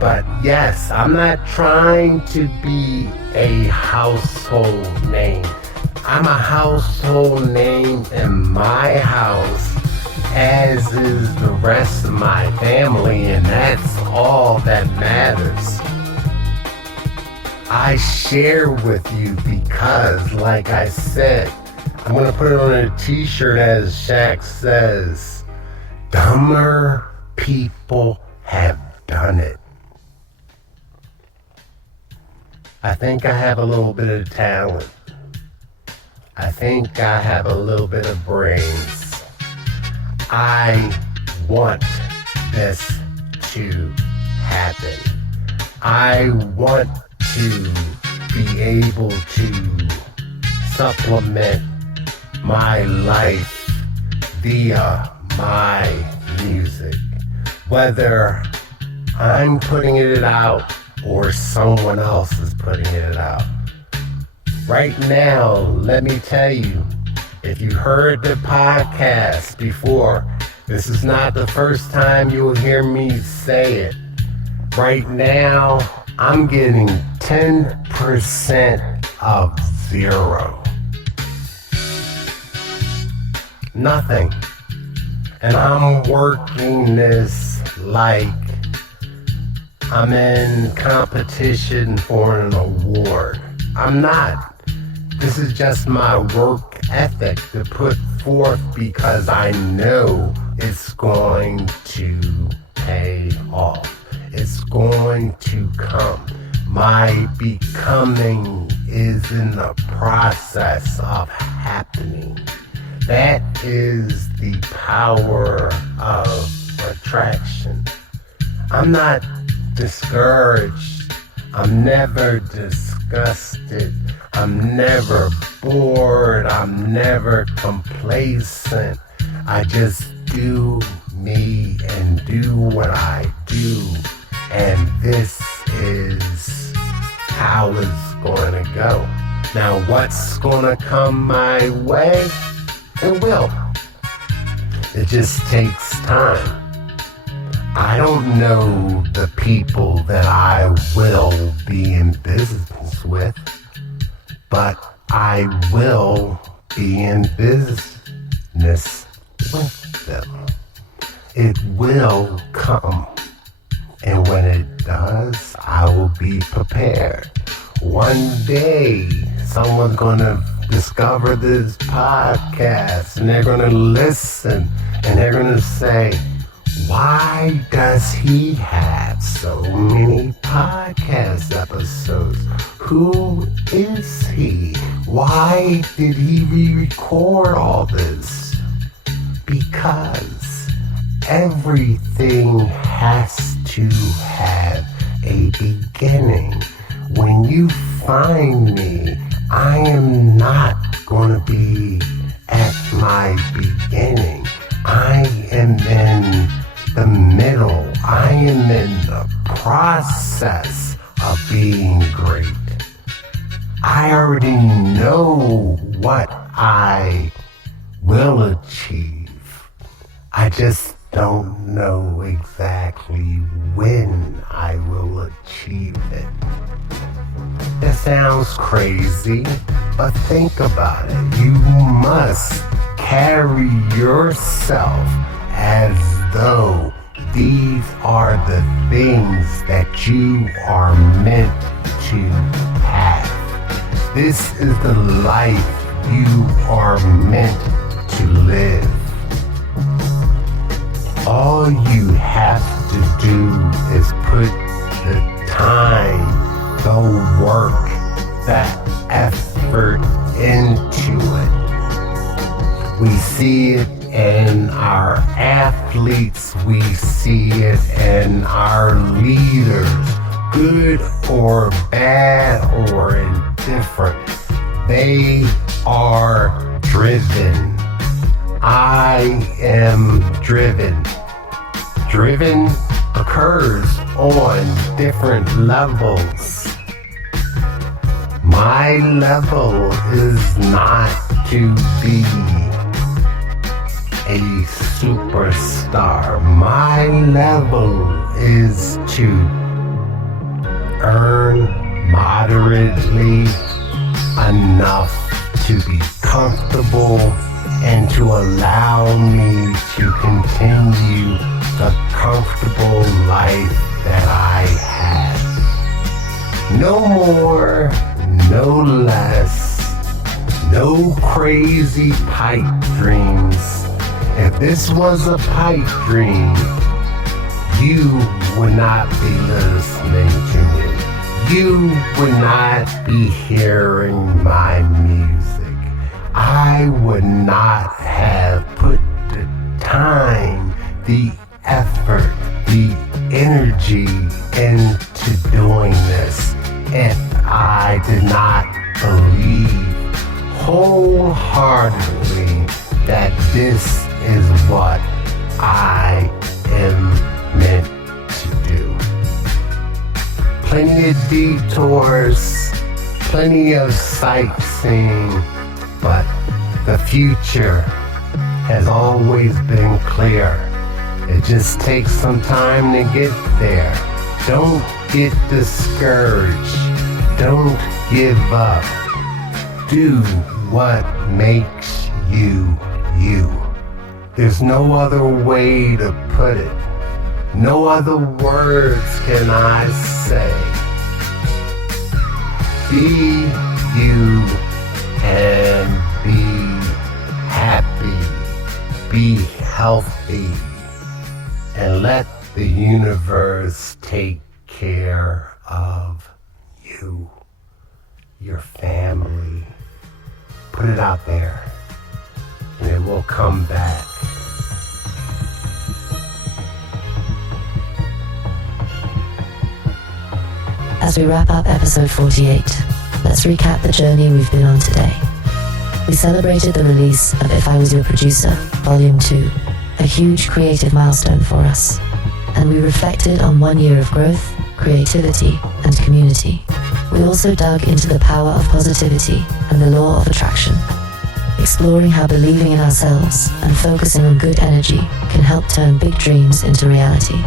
But yes, I'm not trying to be a household name. I'm a household name in my house, as is the rest of my family, and that's all that matters. I share with you because, like I said, I'm going to put it on a t-shirt as Shaq says, dumber people have done it. I think I have a little bit of talent. I think I have a little bit of brains. I want this to happen. I want to be able to supplement my life via my music. Whether I'm putting it out or someone else is putting it out. Right now, let me tell you, if you heard the podcast before, this is not the first time you will hear me say it. Right now, I'm getting 10% of 0. Nothing. And I'm working this like I'm in competition for an award. I'm not. This is just my work ethic to put forth because I know it's going to pay off. It's going to come. My becoming is in the process of happening. That is the power of attraction. I'm not discouraged. I'm never disgusted. I'm never bored. I'm never complacent. I just do me and do what I do. And this is how it's going to go. Now, what's going to come my way? It will. It just takes time. I don't know the people that I will be in business with, but I will be in business with them. It will come. And when it does, I will be prepared. One day, someone's going to discover this podcast and they're going to listen and they're going to say, why does he have so many podcast episodes? Who is he? Why did he re-record all this? Because everything has to have a beginning. When you find me, I am not going to be at my beginning. I am in the middle. I am in the process of being great. I already know what I will achieve. I just don't know exactly when I will achieve it. That sounds crazy, But think about it. You must carry yourself as though these are the things that you are meant to have. This is the life you are meant to live. All you have to do is put the time, the work, the effort into it. We see it in our athletes, we see it in our leaders, good or bad or indifferent. They are driven. I am driven. Driven occurs on different levels. My level is not to be a superstar. My level is to earn moderately enough to be comfortable and to allow me to continue the comfortable life that I have. No more, no less, no crazy pipe dreams. If this was a pipe dream, you would not be listening to me. You would not be hearing my music. I would not have put the time, the effort, the energy into doing this if I did not believe wholeheartedly that this is what I am meant to do. Plenty of detours, plenty of sightseeing, but the future has always been clear. It just takes some time to get there. Don't get discouraged. Don't give up. Do what makes you you. There's no other way to put it. No other words can I say. Be you and be happy. Be healthy. And let the universe take care of you, your family. Put it out there, and it will come back. As we wrap up episode 48, let's recap the journey we've been on today. We celebrated the release of If I Was Your Producer, Volume 2, a huge creative milestone for us, and we reflected on 1 year of growth, creativity, and community. We also dug into the power of positivity and the law of attraction, exploring how believing in ourselves and focusing on good energy can help turn big dreams into reality.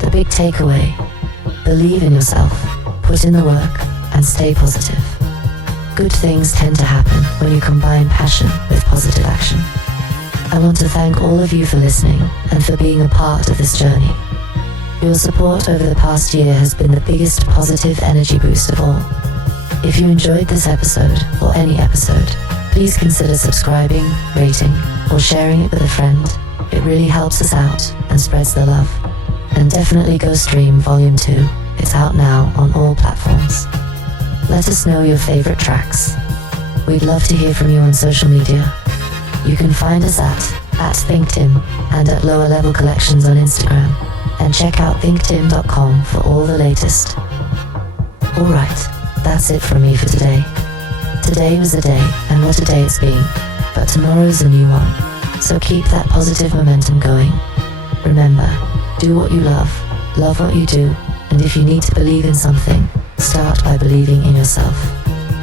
The big takeaway: believe in yourself, put in the work, and stay positive. Good things tend to happen when you combine passion with positive action. I want to thank all of you for listening and for being a part of this journey. Your support over the past year has been the biggest positive energy boost of all. If you enjoyed this episode, or any episode, please consider subscribing, rating, or sharing it with a friend. It really helps us out and spreads the love. And definitely go stream Volume 2. It's out now on all platforms. Let us know your favorite tracks. We'd love to hear from you on social media. You can find us at ThinkTimm and at Lower Level Collections on Instagram. And check out thinktimm.com for all the latest. Alright, that's it from me for today. Today was a day, and what a day it's been. But tomorrow's a new one. So keep that positive momentum going. Remember, do what you love what you do, and if you need to believe in something, start by believing in yourself.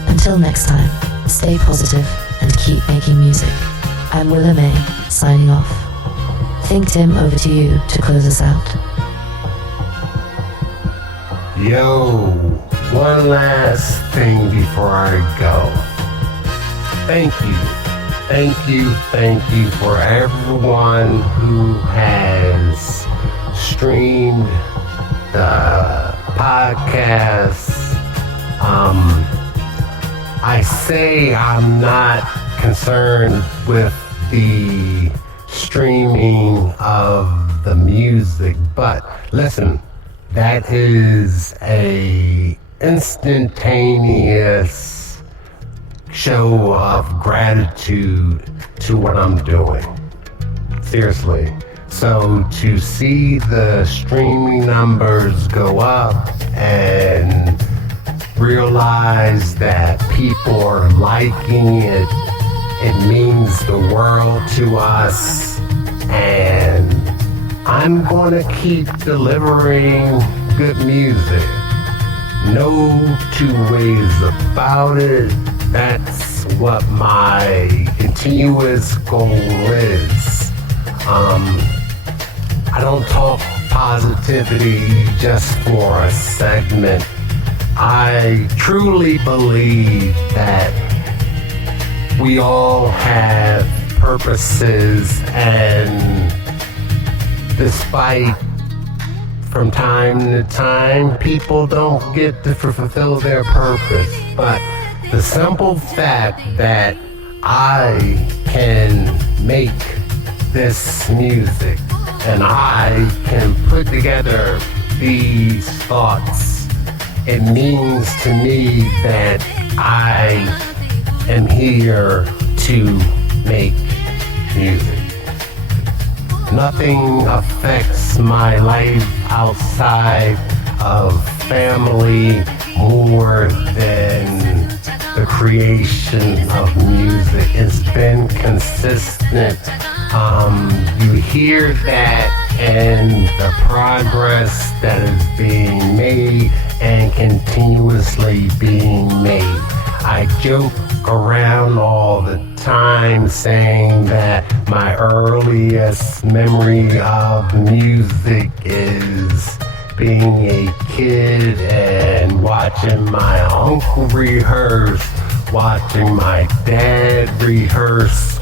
Until next time, stay positive and keep making music. I'm Willa May, signing off. ThinkTimm, over to you to close us out. Yo, one last thing before I go. thank you. Thank you for everyone who has streamed the podcast. I say I'm not concerned with the streaming of the music, but listen, that is a instantaneous show of gratitude to what I'm doing. Seriously. So to see the streaming numbers go up and realize that people are liking it, it means the world to us, and I'm gonna keep delivering good music. No two ways about it. That's what my continuous goal is. I don't talk positivity just for a segment. I truly believe that we all have purposes, and despite from time to time people don't get to fulfill their purpose, but the simple fact that I can make this music and I can put together these thoughts, it means to me that I am here to make music. Nothing affects my life outside of family more than the creation of music. It's been consistent. You hear that and the progress that is being made and continuously being made. I joke around all the time saying that my earliest memory of music is being a kid and watching my uncle rehearse, watching my dad rehearse.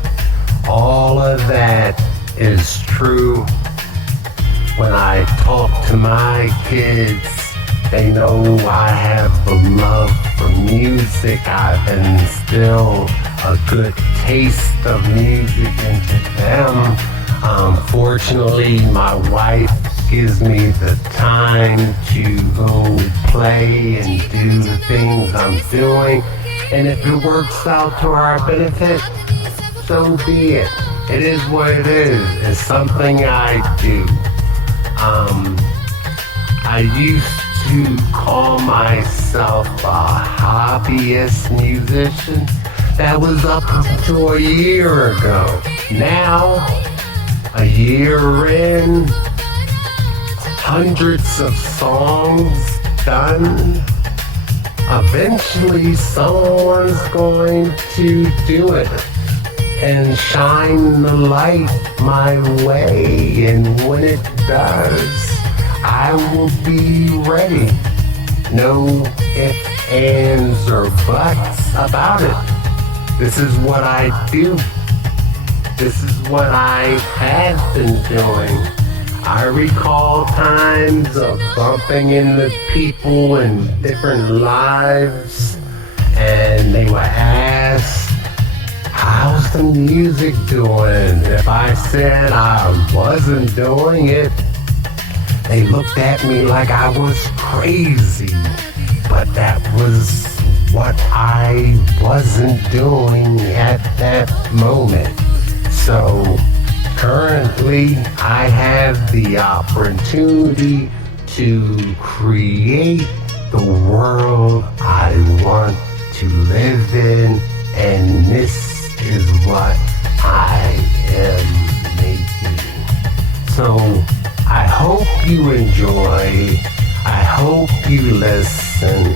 All of that is true. When I talk to my kids, they know I have the love for music. I've instilled a good taste of music into them. Fortunately, my wife gives me the time to go play and do the things I'm doing. And if it works out to our benefit, so be it. It is what it is. It's something I do. I used to call myself a hobbyist musician. That was up to a year ago. Now, a year in, hundreds of songs done. Eventually, someone's going to do it and shine the light my way. And when it does, I will be ready. No ifs, ands, or buts about it. This is what I do. This is what I have been doing. I recall times of bumping into people in different lives, and they would ask, how's the music doing? If I said I wasn't doing it, they looked at me like I was crazy. But that was what I wasn't doing at that moment. So currently, I have the opportunity to create the world I want to live in, and this is what I am making. So I hope you enjoy. I hope you listen.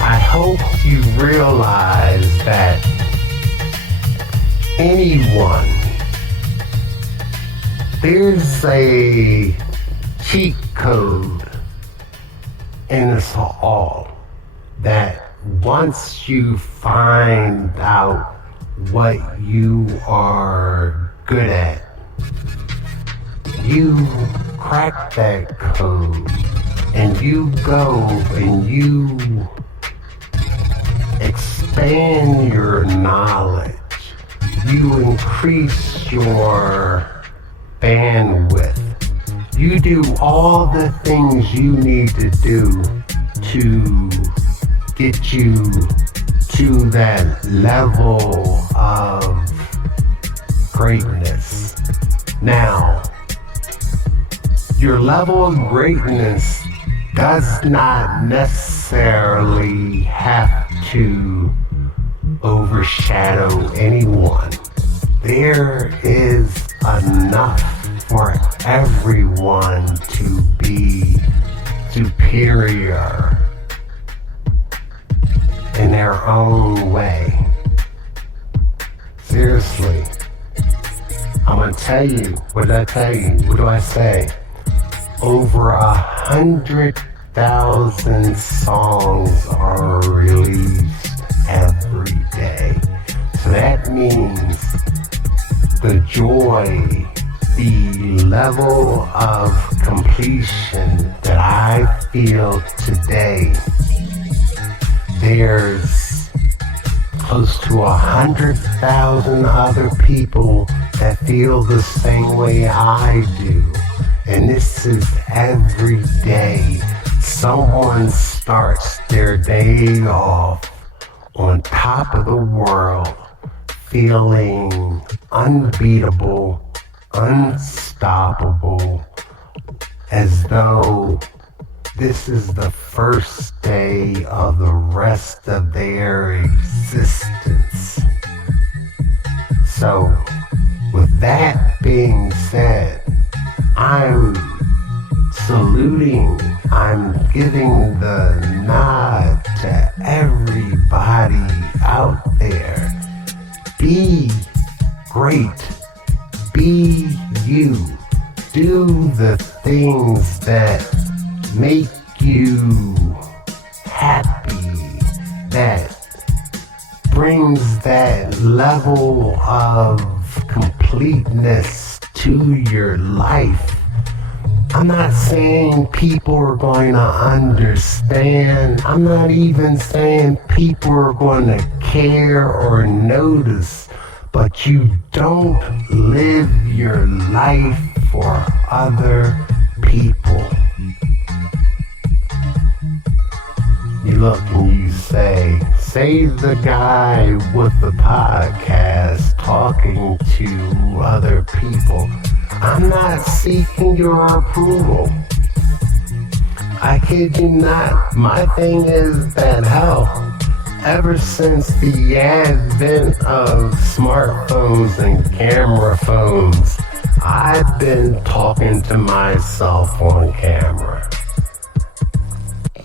I hope you realize that anyone, there's a cheat code in us all that once you find out what you are good at. You crack that code and you go and you expand your knowledge. You increase your bandwidth. You do all the things you need to do to get you to that level of greatness. Now, your level of greatness does not necessarily have to overshadow anyone. There is enough for everyone to be superior in their own way. Seriously, I'm gonna tell you, what did I tell you? What do I say? Over 100,000 songs are released every day. So that means the joy, the level of completion that I feel today, there's close to 100,000 other people that feel the same way I do. And this is every day. Someone starts their day off on top of the world, feeling unbeatable, unstoppable, as though this is the first day of the rest of their existence. So, with that being said, I'm saluting, I'm giving the nod to everybody out there. Be great. Be you. Do the things that make you happy, that brings that level of completeness to your life. I'm not saying people are going to understand. I'm not even saying people are going to care or notice. But you don't live your life for other people. You look and you say the guy with the podcast talking to other people. I'm not seeking your approval. I kid you not. My thing is that ever since the advent of smartphones and camera phones, I've been talking to myself on camera.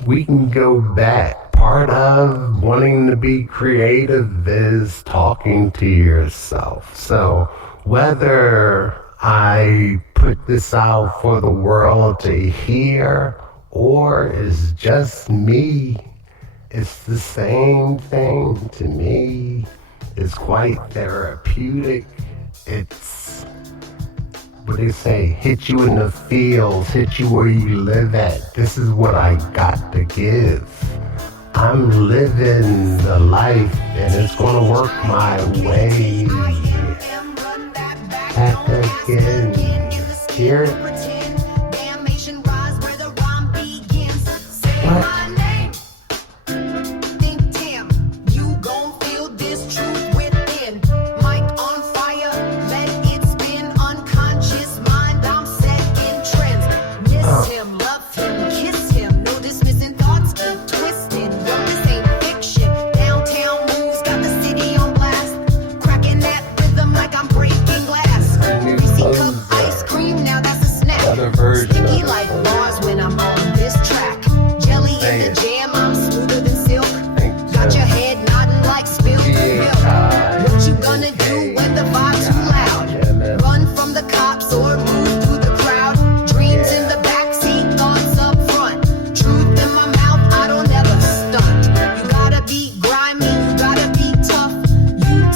We can go back. Part of wanting to be creative is talking to yourself. So whether I put this out for the world to hear or it's just me, it's the same thing to me. It's quite therapeutic. It's, what they say, hit you in the feels, hit you where you live at. This is what I got to give. I'm living the life and it's gonna work my way. Back again. Hear it? What?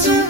Too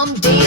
come dance.